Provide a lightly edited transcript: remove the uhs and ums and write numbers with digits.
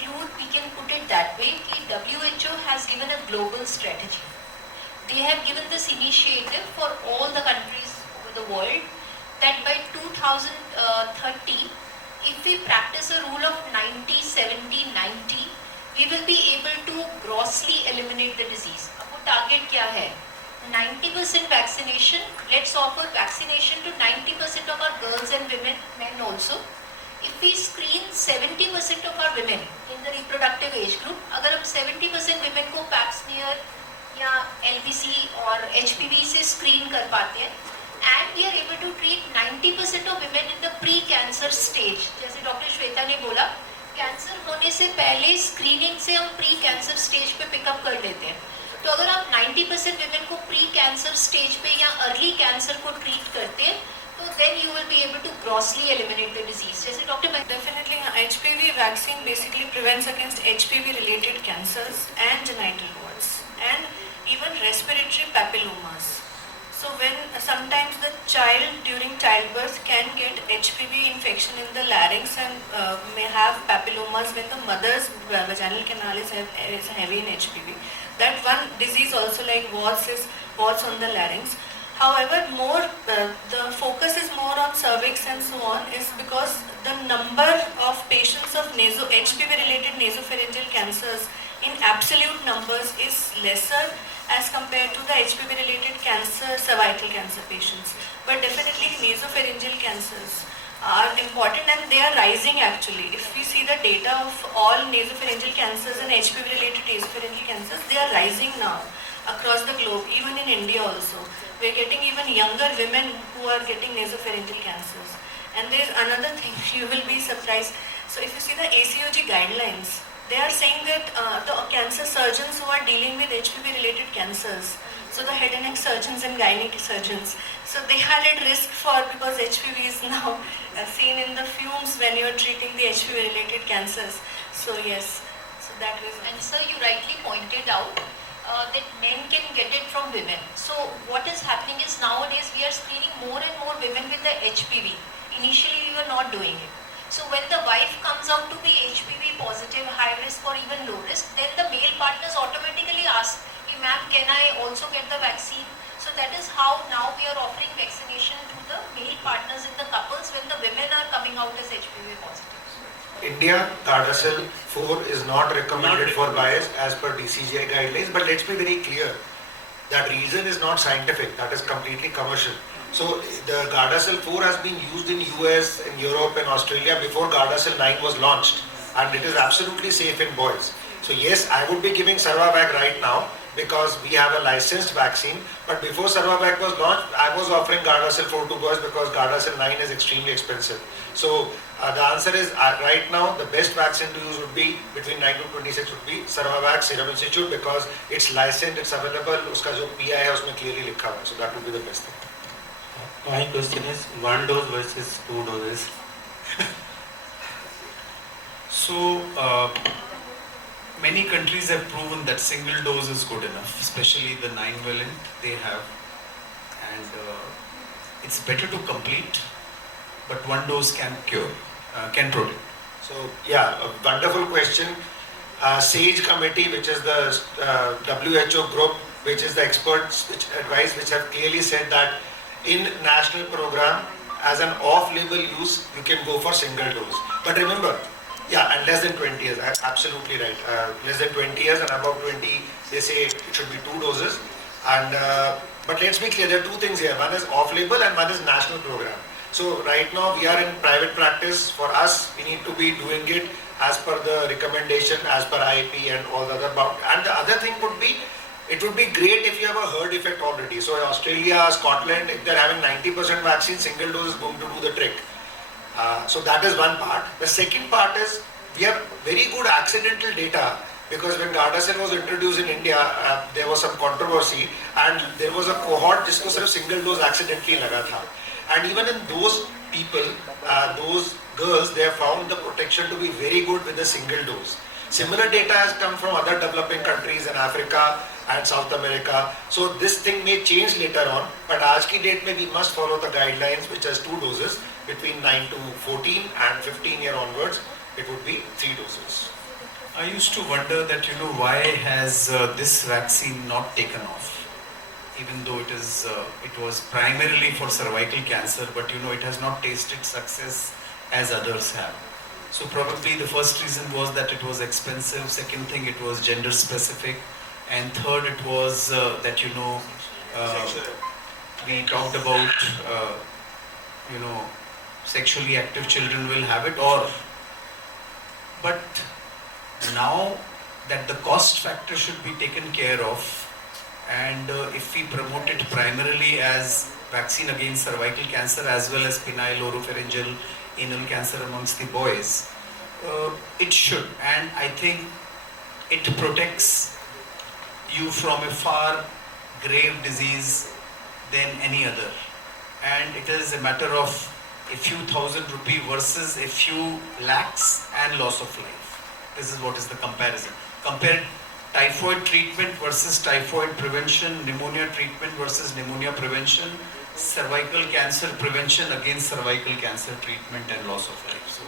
conclude, we can put it that way, that WHO has given a global strategy. They have given this initiative for all the countries over the world that by 2030, if we practice a rule of 90, 70, 90, we will be able to grossly eliminate the disease. अब वो target क्या है? 90% vaccination. Let's offer vaccination to 90% of our girls and women, men also. If we screen 70% of our women in the reproductive age group, अगर हम 70% women को pap smear या LBC और HPV से screen कर पाते हैं, and we are able to treat 90% of women in the pre-cancer stage. जैसे डॉक्टर श्वेता ने बोला, कैंसर होने से पहले स्क्रीनिंग से हम प्री-कैंसर स्टेज पे पिकअप कर लेते हैं. तो अगर आप 90% women को प्री-कैंसर स्टेज पे या अर्ली कैंसर को ट्रीट करते हैं, तो then you will be able to grossly eliminate the disease. जैसे doctor Definitely, HPV vaccine basically prevents against HPV-related cancers and genital warts and even respiratory papillomas. So when sometimes the child during childbirth can get HPV infection in the larynx and may have papillomas when the mother's vaginal canal is heavy in HPV. That one disease also like warts on the larynx. However, the focus is more on cervix and so on is because the number of patients of HPV-related nasopharyngeal cancers in absolute numbers is lesser as compared to the HPV-related cancer, cervical cancer patients. But definitely nasopharyngeal cancers are important and they are rising actually. If we see the data of all nasopharyngeal cancers and HPV-related nasopharyngeal cancers, they are rising now across the globe, even in India also. We are getting even younger women who are getting nasopharyngeal cancers. And there is another thing, you will be surprised. So if you see the ACOG guidelines, they are saying that the cancer surgeons who are dealing with HPV-related cancers, so the head and neck surgeons and gynec surgeons, so they are at risk because HPV is now seen in the fumes when you are treating the HPV-related cancers. So yes, so that is. And sir, you rightly pointed out that men can get it from women. So what is happening is nowadays we are screening more and more women with the HPV. Initially we were not doing it. So when the wife comes out to be HPV positive, high risk or even low risk, then the male partners automatically ask, hey, ma'am, can I also get the vaccine? So that is how now we are offering vaccination to the male partners in the couples when the women are coming out as HPV positive. India, Gardasil 4 is not recommended for bias as per DCGI guidelines, but let's be very clear, that reason is not scientific, that is completely commercial. So the Gardasil 4 has been used in US, in Europe and Australia before Gardasil 9 was launched, and it is absolutely safe in boys. So yes, I would be giving Sarvavac right now because we have a licensed vaccine, but before Sarvavac was launched, I was offering Gardasil 4 to boys because Gardasil 9 is extremely expensive. So the answer is right now the best vaccine to use would be between 9 to 26 would be Sarvavac, Serum Institute, because it's licensed, it's available, uska jo PI hai usme clearly likha hua hai, so that would be the best thing. My question is 1 dose versus 2 doses. So many countries have proven that single dose is good enough, especially the 9-valent they have, and it's better to complete, but 1 dose can cure, can protect. So yeah, a wonderful question. SAGE committee, which is the WHO group, which is the experts which advise, which have clearly said that in national program as an off-label use you can go for single dose, but remember, yeah, and less than 20 years, absolutely right, less than 20 years and above 20 they say it should be 2 doses, and but let's be clear, there are 2 things here, one is off-label and one is national program. So right now we are in private practice. For us, we need to be doing it as per the recommendation, as per IAP and all the other and the other thing would be, it would be great if you have a herd effect already. So in Australia, Scotland, if they're having 90% vaccine, single dose is going to do the trick. So that is one part. The second part is we have very good accidental data, because when Gardasil was introduced in India, there was some controversy and there was a cohort jisko sirf single dose accidentally laga tha. And even in those people, those girls, they have found the protection to be very good with a single dose. Similar data has come from other developing countries in Africa and South America. So this thing may change later on, but aaj ki date mein we must follow the guidelines, which has 2 doses between 9 to 14 and 15 year onwards. it would be 3 doses. I used to wonder that, why has this vaccine not taken off? Even though it was primarily for cervical cancer, but it has not tasted success as others have. So probably the first reason was that it was expensive. Second thing, it was gender specific, and third, it was that we talked about sexually active children will have it, but now that the cost factor should be taken care of, and if we promote it primarily as vaccine against cervical cancer as well as penile oropharyngeal anal cancer amongst the boys, it should, and I think it protects you from a far grave disease than any other, and it is a matter of a few thousand rupee versus a few lakhs and loss of life. This is what is the comparison. Compare typhoid treatment versus typhoid prevention, pneumonia treatment versus pneumonia prevention, cervical cancer prevention against cervical cancer treatment and loss of life. So